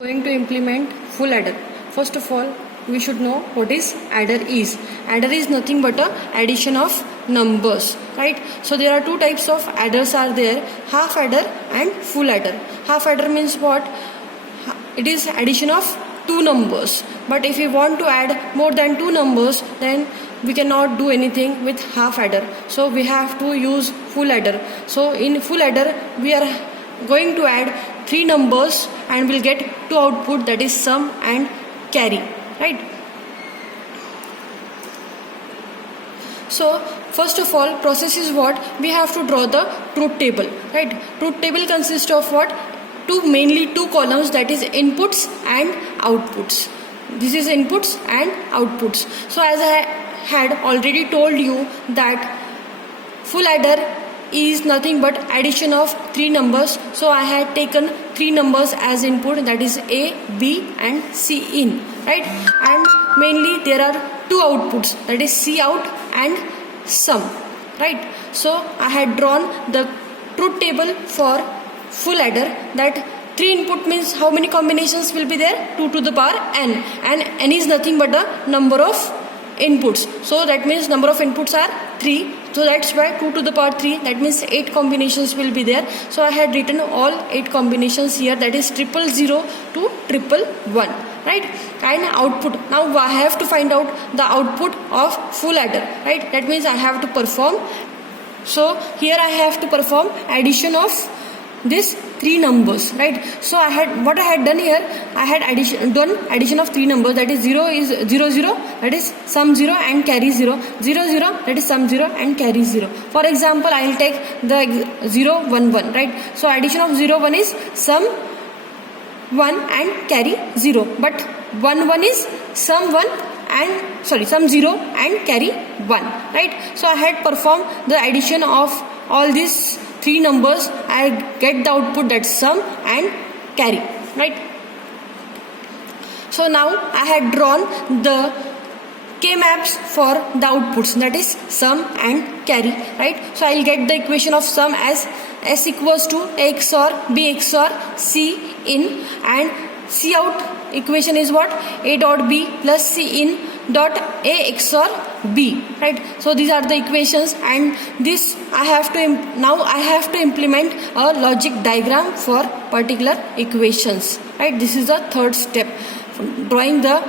Going to implement full adder. First of all, we should know what is adder is. Adder is nothing but a addition of numbers, right? So there are two types of adders are there, half adder and full adder. Half adder means what? It is addition of two numbers. But if we want to add more than two numbers, then we cannot do anything with half adder. So we have to use full adder. So in full adder, we are going to add three numbers and we'll get two output, that is sum and carry, right? So first of all, process is what? We have to draw the truth table, right? Truth table consists of what? Mainly two columns, that is inputs and outputs. This is inputs and outputs. So as I had already told you that full adder is nothing but addition of three numbers. So I had taken three numbers as input, that is A, B and C in, right? And mainly there are two outputs, that is C out and sum, right? So I had drawn the truth table for full adder, that three input means how many combinations will be there? 2 to the power n, and n is nothing but the number of inputs. So that means number of inputs are 3. So that's why 2 to the power 3, that means 8 combinations will be there. So I had written all 8 combinations here, that is 000 to 111, right? And output. Now I have to find out the output of full adder, right? That means I have to perform. So here I have to perform addition of this three numbers, right? So I had done here, I had addition of three numbers, that is 0 is 0 0, that is sum 0 and carry 0, 0 0, that is sum 0 and carry 0. For example, I will take the 0 1 1, right? So addition of 0 1 is sum 1 and carry 0, but 1 1 is sum 1 and sum 0 and carry 1, right? So I had performed the addition of all these three numbers, I get the output, that's sum and carry, right? So now I had drawn the K-maps for the outputs, that is sum and carry, right? So I'll get the equation of sum as S equals to A XOR B XOR C in, and C out equation is what? A dot B plus C in dot A XOR B, right? So these are the equations, and this I have to implement a logic diagram for particular equations, right? This is the third step. Drawing the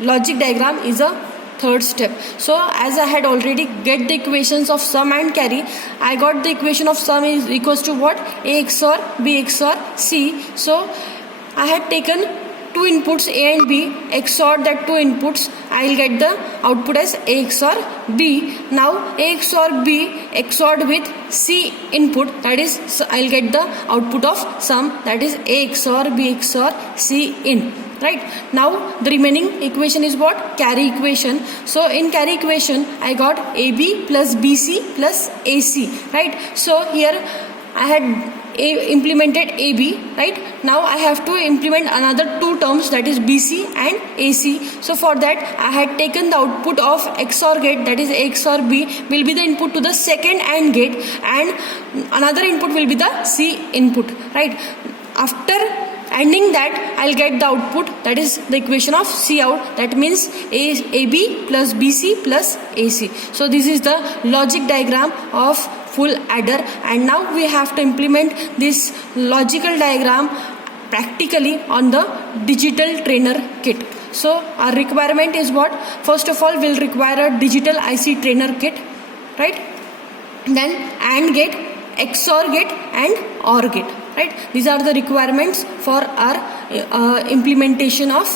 logic diagram is a third step. So as I had already get the equations of sum and carry, I got the equation of sum is equals to what? A XOR B XOR C. So I had taken two inputs A and B, XOR that two inputs, I will get the output as A XOR B. Now A XOR B XORed with C input, that is I will get the output of sum, that is A XOR B XOR C in, right? Now the remaining equation is what? Carry equation. So in carry equation I got AB plus BC plus AC, right? So here I had implemented AB, right? Now I have to implement another two terms, that is BC and AC. So for that I had taken the output of XOR gate, that is A XOR B will be the input to the second AND gate, and another input will be the C input, right? After ending that I'll get the output, that is the equation of C out, that means AB plus BC plus AC. So this is the logic diagram of full adder, and now we have to implement this logical diagram practically on the digital trainer kit. So our requirement is what? First of all, we'll require a digital IC trainer kit, right? Then AND gate, XOR gate and OR gate, right? These are the requirements for our implementation of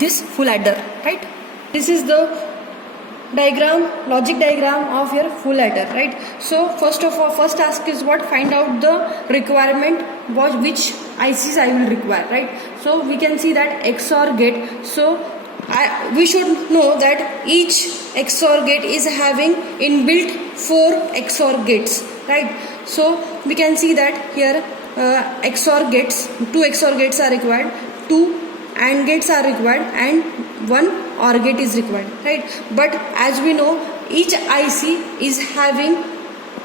this full adder, right? This is the logic diagram of your full adder, right? So first task is what? Find out the requirement, which ICs I will require, right? So we can see that XOR gate. So we should know that each XOR gate is having inbuilt 4 XOR gates, right? So we can see that here XOR gates, 2 XOR gates are required, 2 AND gates are required, and 1 OR gate is required, right? But as we know, each IC is having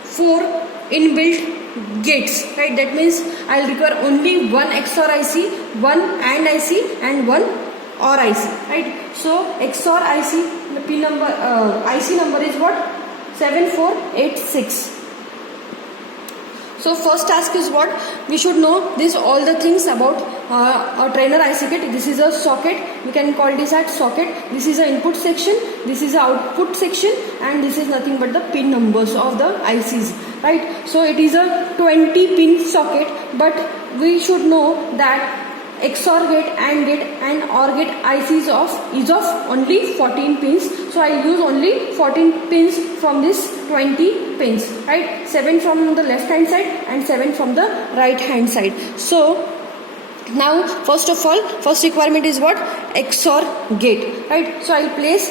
4 inbuilt gates, right? That means I'll require only one XOR IC, one AND IC and one OR IC, right? So XOR IC, the pin number, IC number is what? 7486. So first task is what? We should know this all the things about a trainer IC kit. This is a socket. We can call this as socket. This is a input section. This is a output section, and this is nothing but the pin numbers of the ICs, right? So it is a 20 pin socket, but we should know that XOR gate, AND gate and OR gate ICs is of only 14 pins. So I use only 14 pins from this 20 pins, right? 7 from the left hand side and 7 from the right hand side. So now first of all, first requirement is what? XOR gate, right? So I'll place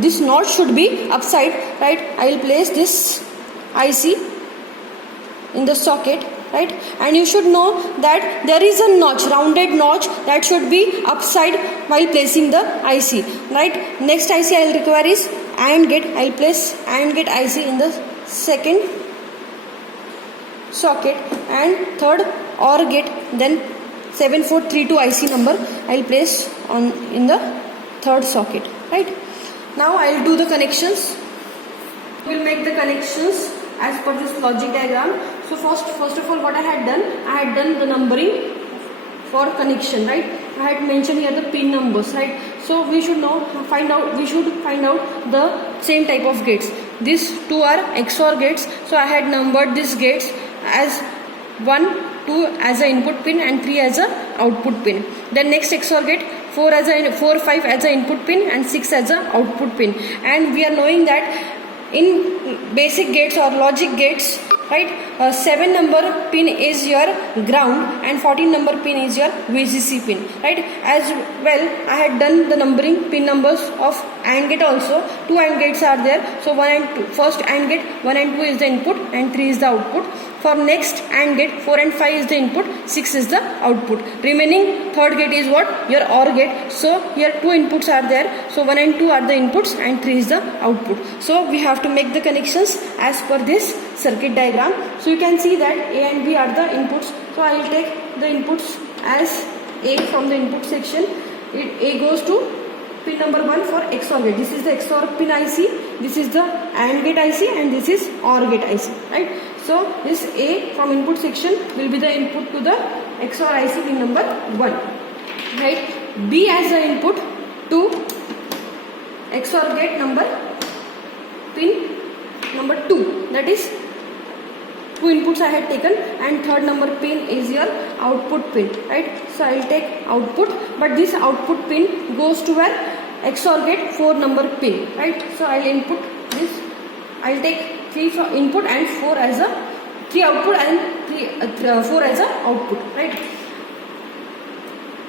this notch should be upside, right? I'll place this IC in the socket, right? And you should know that there is a notch, rounded notch, that should be upside while placing the IC, right? Next IC I will require is AND gate. I will place AND gate IC in the second socket, and third OR gate, then 7432 IC number I will place in the third socket, right? Now I will do the connections. We will make the connections as per this logic diagram. So first of all, what I had done the numbering for connection, right? I had mentioned here the pin numbers, right? So we should find out the same type of gates. These two are XOR gates. So I had numbered these gates as 1, 2 as an input pin and 3 as an output pin. Then next XOR gate, 4, 5 as an input pin and 6 as an output pin. And we are knowing that in basic gates or logic gates, right, 7 number pin is your ground and 14 number pin is your VCC pin, right? As well, I had done the numbering pin numbers of AND gate also. 2 AND gates are there. So 1 and 2, first AND gate 1 and 2 is the input and 3 is the output. For next AND gate, 4 and 5 is the input, 6 is the output. Remaining third gate is what? Your OR gate. So here 2 inputs are there. So 1 and 2 are the inputs and 3 is the output. So we have to make the connections as per this circuit diagram. So you can see that A and B are the inputs. So I will take the inputs as A from the input section. A goes to pin number 1 for XOR gate. This is the XOR pin IC. This is the AND gate IC and this is OR gate IC, right? So this A from input section will be the input to the XOR IC pin number 1, right? B as the input to XOR gate pin number 2. That is 2 inputs I had taken, and third number pin is your output pin, right? So I will take output, but this output pin goes to where? XOR gate 4 number pin, right? So I will input this. I will take 3 for input and 4 as a 3 output and 4 as a output, right?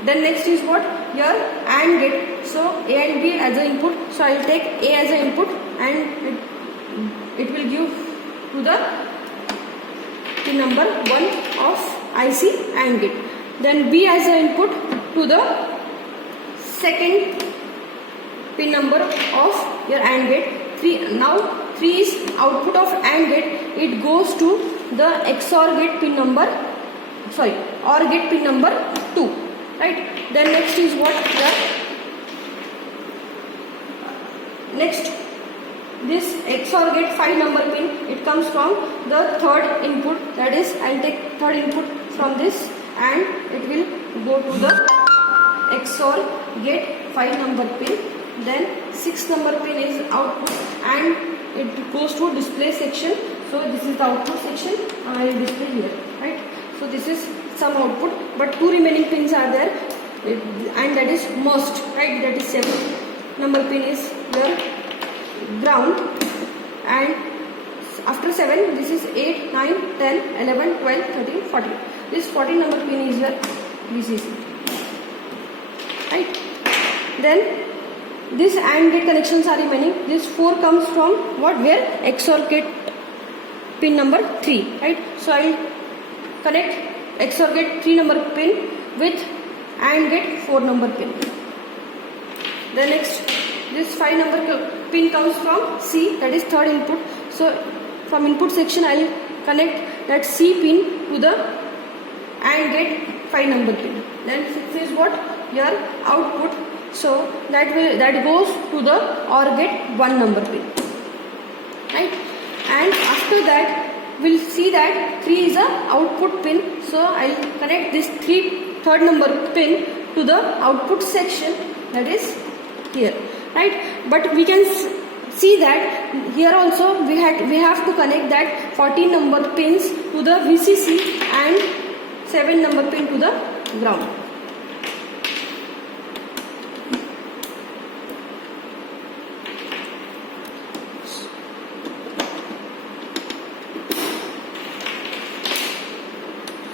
Then next is what? Your AND gate. So A and B as an input. So I will take A as an input and it will give to the pin number 1 of IC AND gate. Then B as an input to the second pin number of your AND gate. 3 now 3 is output of AND gate. It goes to the XOR gate pin number, OR gate pin number 2, right? Then next is what? Next, this XOR gate 5 number pin, it comes from the third input. That is, I will take third input from this and it will go to the XOR gate 5 number pin. Then 6 number pin is output and it goes to display section. So this is the output section. I will display here, right? So this is some output, but 2 remaining pins are there, and that is must, right? That is 7 number pin is your ground, and after 7 this is 8, 9, 10, 11, 12, 13, 14. This 14 number pin is your VCC, right? Then this AND gate connections are remaining. This 4 comes from what? Where? XOR gate pin number 3, right? So I will connect XOR gate 3 number pin with AND gate 4 number pin. The next, this 5 number pin comes from C, that is third input. So from input section I will connect that C pin to the and get 5 number pin. Then this is what your output. So that goes to the OR get 1 number pin, right? And after that we'll see that 3 is a output pin. So I'll connect this third number pin to the output section, that is here, right? But we can see that here also we have to connect that 14 number pins to the VCC and 7 number pin to the ground.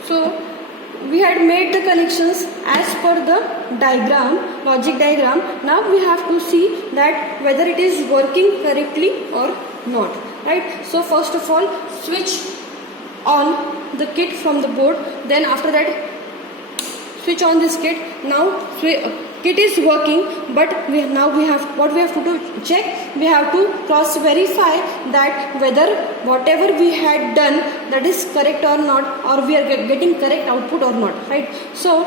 So we had made the connections as per the diagram, logic diagram. Now we have to see that whether it is working correctly or not, right? So first of all, switch on the kit from the board. Then after that, switch on this kit. Now kit is working, but what we have to do, check. We have to cross verify that whether whatever we had done, that is correct or not, or we are getting correct output or not, right? So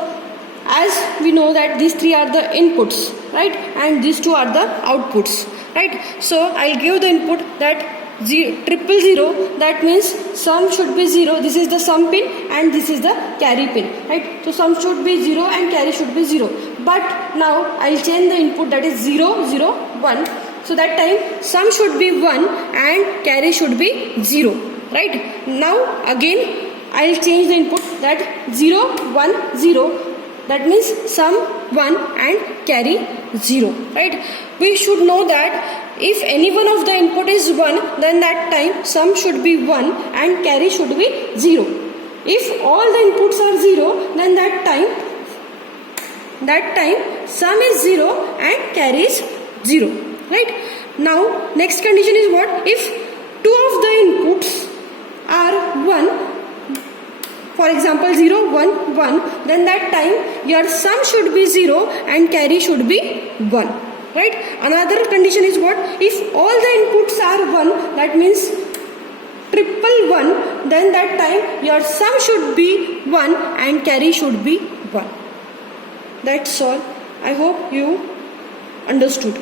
as we know that these 3 are the inputs, right, and these 2 are the outputs, right? So I'll give the input that 0, 000, that means sum should be 0. This is the sum pin and this is the carry pin, right? So sum should be 0 and carry should be 0. But now I'll change the input, that is 0 0 1. So that time sum should be 1 and carry should be 0, right? Now again I'll change the input, that 0 1 0. That means sum 1 and carry 0, right? We should know that if any one of the input is 1, then that time sum should be 1 and carry should be 0. If all the inputs are 0, then that time sum is 0 and carry is 0, right? Now next condition is what? If 2 of the inputs are 1, for example 0 1 1, then that time your sum should be 0 and carry should be 1, right? Another condition is what? If all the inputs are 1, that means 111, then that time your sum should be 1 and carry should be 1. That's all. I hope you understood.